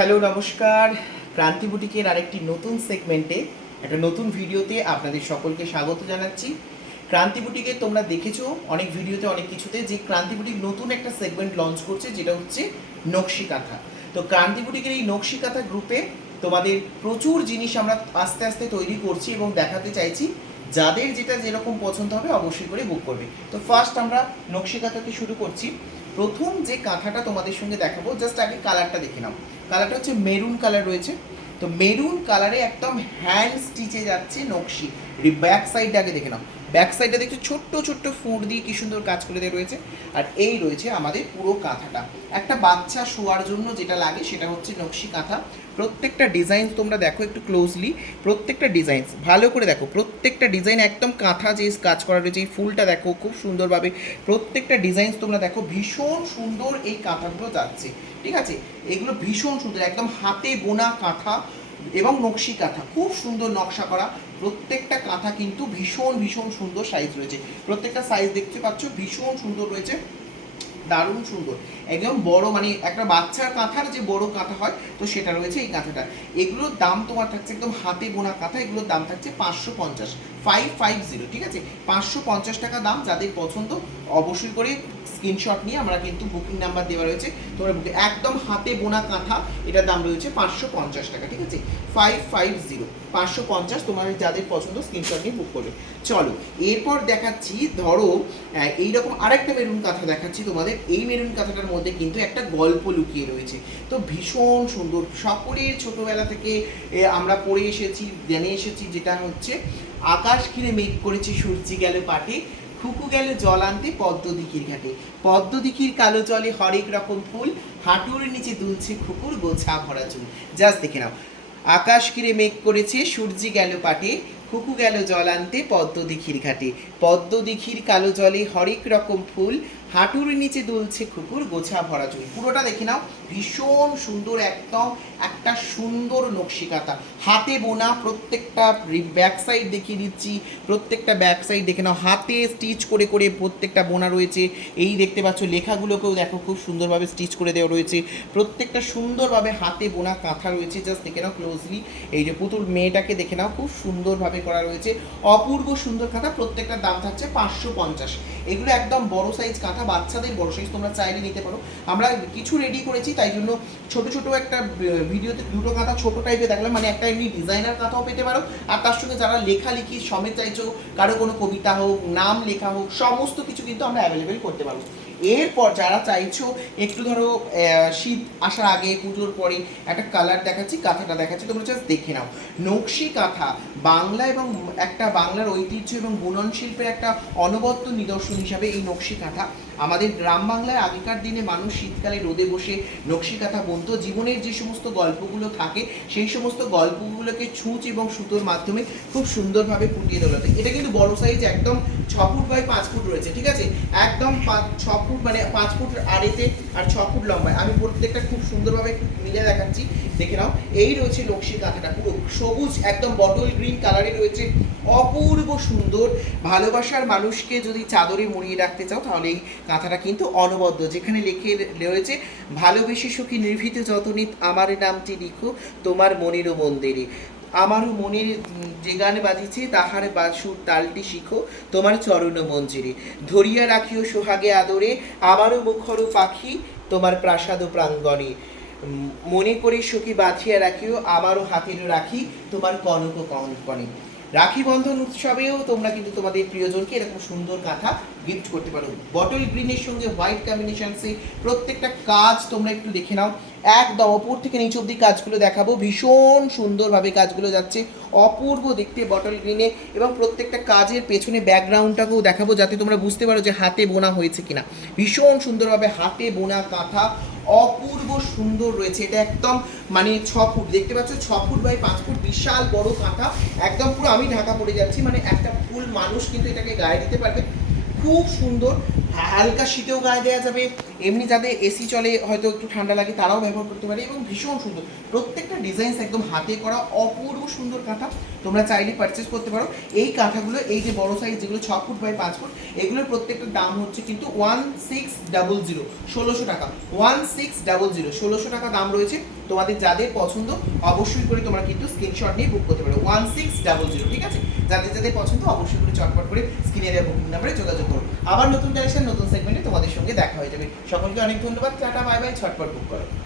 Hello নমস্কার, ক্রান্তি বুটিকের আরেকটি নতুন সেগমেন্টে একটা নতুন ভিডিওতে আপনাদের সকলকে স্বাগত জানাচ্ছি। ক্রান্তি বুটিকে তোমরা দেখেছো অনেক ভিডিওতে অনেক কিছুতে যে ক্রান্তি বুটিক নতুন একটা সেগমেন্ট লঞ্চ করছে, যেটা হচ্ছে নকশি কাঁথা। তো ক্রান্তি বুটিকের এই নকশি কাঁথা গ্রুপে তোমাদের প্রচুর জিনিস আমরা আস্তে আস্তে তৈরি করছি এবং দেখাতে চাইছি। যাদের যেটা যেরকম পছন্দ হবে অবশ্যই করে বুক করবে। তো ফার্স্ট আমরা নকশি কাঁথাতে শুরু করছি। প্রথম যে কাঁথাটা তোমাদের সঙ্গে দেখাবো, জাস্ট আগে কালারটা দেখে নাও। কালারটা হচ্ছে মেরুন কালার রয়েছে। তো মেরুন কালারে একদম হ্যান্ড স্টিচে যাচ্ছে নকশি। ব্যাক সাইডটা আগে দেখে নাও। ব্যাক সাইডটা দেখছো ছোট্ট ছোট্ট ফুঁড় দিয়ে কি সুন্দর কাজ করে দেওয়া রয়েছে। আর এই রয়েছে আমাদের পুরো কাঁথাটা। একটা বাচ্চা শোয়ার জন্য যেটা লাগে সেটা হচ্ছে নকশি কাঁথা। প্রত্যেকটা ডিজাইন তোমরা দেখো একটু ক্লোজলি, প্রত্যেকটা ডিজাইন ভালো করে দেখো। প্রত্যেকটা ডিজাইন একদম কাঁথা যে কাজ করা রয়েছে, এই ফুলটা দেখো খুব সুন্দরভাবে। প্রত্যেকটা ডিজাইন তোমরা দেখো, ভীষণ সুন্দর এই কাঁথাগুলো যাচ্ছে। ঠিক আছে, এগুলো ভীষণ সুন্দর, একদম হাতে বোনা কাঁথা এবং নকশি কাঁথা, খুব সুন্দর নকশা করা। প্রত্যেকটা কাঁথা কিন্তু ভীষণ ভীষণ সুন্দর সাইজ রয়েছে। প্রত্যেকটা সাইজ দেখতে পাচ্ছ ভীষণ সুন্দর রয়েছে, দারুণ সুন্দর। একদম বড়, মানে একটা বাচ্চার কাঁথার যে বড় কাঁথা হয়, তো সেটা রয়েছে এই কাঁথাটা। এগুলোর দাম তোমার থাকছে একদম হাতে বোনা কাঁথা, এগুলোর দাম থাকছে 550, 550। ঠিক আছে, 550 টাকা দাম। যাদের পছন্দ অবশ্যই করে স্ক্রিনশট নিয়ে আমরা কিন্তু বুকিং নাম্বার দেওয়া রয়েছে, তোমরা বুকিং। একদম হাতে বোনা কাঁথা, এটার দাম রয়েছে 550 টাকা। ঠিক আছে, 550, 550। তোমাদের যাদের পছন্দ স্ক্রিনশট নিয়ে বুক করবে। চলো এরপর দেখাচ্ছি, ধরো এইরকম আরেকটা মেরুন কাঁথা দেখাচ্ছি তোমাদের। এই মেরুন কাঁথাটার মধ্যে কিন্তু একটা গল্প লুকিয়ে রয়েছে। তো ভীষণ সুন্দর, সকলের ছোটবেলা থেকে আমরা পড়ে এসেছি, জেনে এসেছি, যেটা হচ্ছে আকাশ ঘিরে মেঘ করেছে সূর্যি গেল পাটে, খুকু গেল জল আনতে পদ্ম দিঘির ঘাটে, পদ্ম দিঘির কালো জলে হরেক রকম ফুল, হাঁটুর নিচে দুলছে খুকুর গোছা ভরা চুল। জাস্ট দেখে নাও, আকাশ ঘিরে মেঘ করেছে সূর্যি গেল পাটে, খুকু গেল জল আনতে পদ্ম দিঘির ঘাটে, পদ্ম দিঘির কালো জলে হরেক রকম ফুল, হাঁটুর নিচে দুলছে খুকুর গোছা ভরা চুল। পুরোটা দেখে নাও, ভীষণ সুন্দর, একদম একটা সুন্দর নকশি কাঁথা, হাতে বোনা। প্রত্যেকটা ব্যাক সাইড দেখিয়ে দিচ্ছি, প্রত্যেকটা ব্যাক সাইড দেখে নাও, হাতে স্টিচ করে করে প্রত্যেকটা বোনা রয়েছে। এই দেখতে পাচ্ছ লেখাগুলোকেও দেখো খুব সুন্দরভাবে স্টিচ করে দেওয়া রয়েছে। প্রত্যেকটা সুন্দরভাবে হাতে বোনা কাঁথা রয়েছে, জাস্ট দেখে নাও ক্লোজলি। এই যে পুতুল মেয়েটাকে দেখে নাও, খুব সুন্দরভাবে করা রয়েছে, অপূর্ব সুন্দর কাঁথা। প্রত্যেকটার দাম থাকছে 550। এগুলো একদম বড় সাইজ কাঁথা, বাচ্চাদের বড় সাইজ তোমরা চাইলে নিতে পারো। আমরা কিছু রেডি করেছি, তাই জন্য ছোট ছোট একটা ভিডিওতে দুটো কাঁথা ছোট টাইপের দেখলাম, মানে একটা এমনি ডিজাইনার কাঁথাও পেতে পারো। আর তার সঙ্গে যারা লেখালেখি সমেত চাইছো, কারো কোনো কবিতা হোক, নাম লেখা হোক, সমস্ত কিছু কিন্তু আমরা অ্যাভেলেবেল করতে পারবো। এরপর যারা চাইছো একটু ধরো শীত আসার আগে, পুজোর পরে একটা কালার দেখাচ্ছি, কাঁথাটা দেখাচ্ছি, তোমরা জাস্ট দেখে নাও। নকশি কাঁথা বাংলা এবং একটা বাংলার ঐতিহ্য এবং বুনন শিল্পের একটা অনবদ্য নিদর্শন হিসাবে এই নকশি কাঁথা। আমাদের গ্রাম বাংলায় আগেকার দিনে মানুষ শীতকালে রোদে বসে নকশি কাঁথা বুনতো। জীবনের যে সমস্ত গল্পগুলো থাকে, সেই সমস্ত গল্পগুলোকে ছুঁচ এবং সুতোর মাধ্যমে খুব সুন্দরভাবে ফুটিয়ে তোলা যায়। এটা কিন্তু বড় সাইজ, একদম 6 ফুট বাই 5 ফুট রয়েছে। ঠিক আছে, একদম 6 ফুট, মানে 5 ফুট আড়েতে আর 6 ফুট লম্বায়। আমি প্রত্যেকটা খুব সুন্দরভাবে মিলে দেখাচ্ছি, দেখে নাও। এই রয়েছে নকশি কাঁথাটা, পুরো সবুজ, একদম বটল গ্রিন কালারে রয়েছে, অপূর্ব সুন্দর। ভালোবাসার মানুষকে যদি চাদরে মুড়িয়ে রাখতে চাও, তাহলে এই কাঁথাটা কিন্তু অনবদ্য, যেখানে লেখে রয়েছে ভালোবেসে সখী নির্ভীত যতনে আমার নামটি লিখো তোমার মনেরও মন্দিরে, আমারও মনের যে গান বাজিছে তাহার বাসুর তালটি শিখো তোমার চরণ মঞ্জিরে, ধরিয়া রাখিও সোহাগে আদরে আমারও মুখর পাখি তোমার প্রাসাদ প্রাঙ্গণে, মনে করে সখী বাঁধিয়া রাখিও আমারও হাতেরও রাখি তোমার কনক কঙ্কণে। রাখি বন্ধন উৎসবেও তোমরা কিন্তু তোমাদের প্রিয়জনকে এরকম সুন্দর কাঁথা গিফট করতে পারো। বটল গ্রিনের সঙ্গে হোয়াইট কম্বিনেশনসে প্রত্যেকটা কাজ তোমরা একটু দেখে নাও। একদম ওপর থেকে নিচ অব্দি কাজগুলো দেখাবো, ভীষণ সুন্দরভাবে কাজগুলো যাচ্ছে, অপূর্ব দেখতে বটল গ্রিনে। এবং প্রত্যেকটা কাজের পেছনে ব্যাকগ্রাউন্ডটাকেও দেখাবো, যাতে তোমরা বুঝতে পারো যে হাতে বোনা হয়েছে কিনা। ভীষণ সুন্দরভাবে হাতে বোনা কাঁথা, অপূর্ব সুন্দর রয়েছে। এটা একদম মানে 6 ফুট, দেখতে পাচ্ছ 6 ফুট বাই 5 ফুট, বিশাল বড় কাঁথা। একদম পুরো আমি ঢাকা পড়ে যাচ্ছি, মানে একটা ফুল মানুষ কিন্তু এটাকে গায়ে দিতে পারবে। খুব সুন্দর, হালকা শীতেও গায়ে দেওয়া যাবে, এমনি যাদের এসি চলে হয়তো একটু ঠান্ডা লাগে তারাও ব্যবহার করতে পারে এবং ভীষণ সুন্দর। প্রত্যেকটা ডিজাইনস একদম হাতে করা অপূর্ব সুন্দর কাঁথা, তোমরা চাইলে পারচেস করতে পারো। এই কাঁথাগুলো এই যে বড় সাইজ যেগুলো 6 ফুট বাই 5 ফুট, এগুলোর প্রত্যেকটার দাম হচ্ছে কিন্তু 1600, 1600 টাকা। 1600, 1600 টাকা দাম রয়েছে। তোমাদের যাদের পছন্দ অবশ্যই করে তোমরা কিন্তু স্ক্রিনশট নিয়ে বুক করতে পারো। 1600, ঠিক আছে? যাদের যাদের পছন্দ অবশ্যই করে চটপট করে স্ক্রিনে দেওয়া বুকিং নাম্বারে যোগাযোগ করো। আবার নতুন কালেকশন নতুন সেগমেন্টে তোমাদের সঙ্গে দেখা হয়ে যাবে। সকলকে অনেক ধন্যবাদ, টাটা বাই বাই, ছটপট বুক করো।